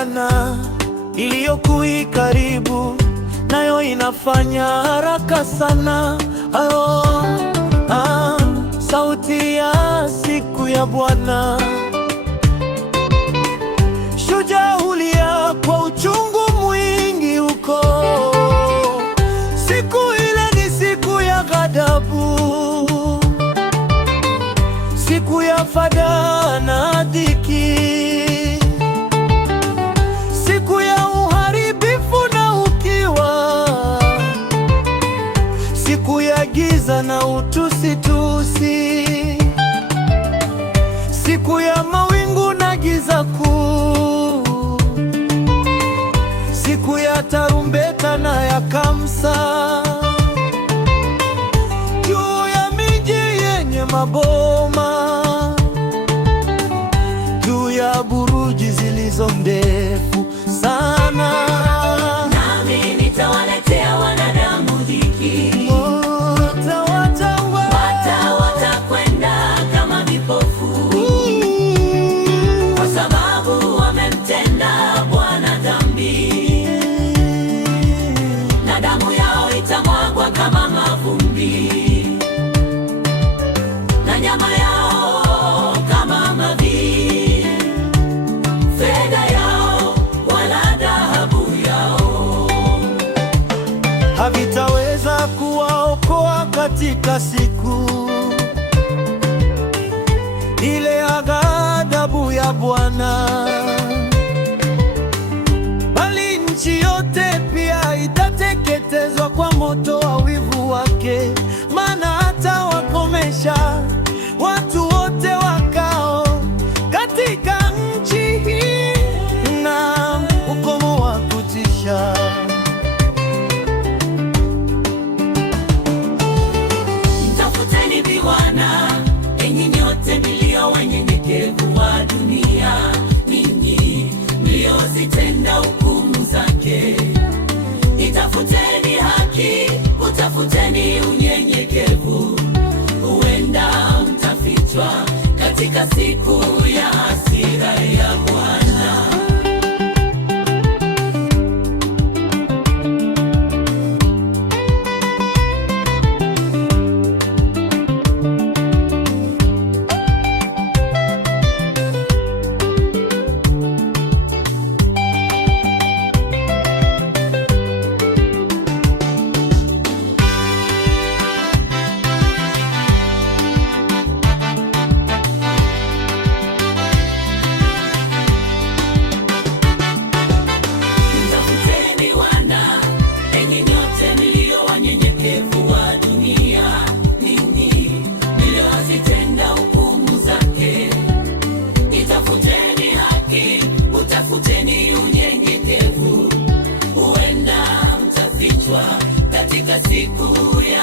Bwana iliyokuwa karibu, nayo inafanya haraka sana. Sauti ya siku ya Bwana. Shujaa hulia kwa uchungu mwingi huko. Siku ile ni siku ya ghadhabu, siku ya fadhaa na dhiki, siku ya uharibifu na ukiwa, siku ya giza na utusitusi, siku ya mawingu na giza kuu, siku ya tarumbeta na ya kamsa, juu ya miji yenye maboma, juu ya buruji zilizo ndefu sana. Nami nitawaletea wanadamu dhiki, watakwenda kama vipofu, kwa sababu wamemtenda Bwana dhambi, na damu yao itamwagwa kama mavumbi, na nyama yao kama mavi, fedha yao wala dhahabu yao havitaweza kuwaokoa katika siku ile ya ghadhabu ya Bwana, bali nchi yote pia itateketezwa kwa moto wa wivu wake, maana atawakomesha watu wote wakao katika nchi hii na ukomo wa kutisha. Mtafuteni Bwana, enyi nyote mlio wanyenyekevu wa dunia, ninyi mliozitenda hukumu zake. Itafuteni haki, utafuteni unyenyekevu, huenda mtafichwa katika siku ya hasira ya Bwana. Utafuteni unyenyekevu, huenda mtafichwa katika siku ya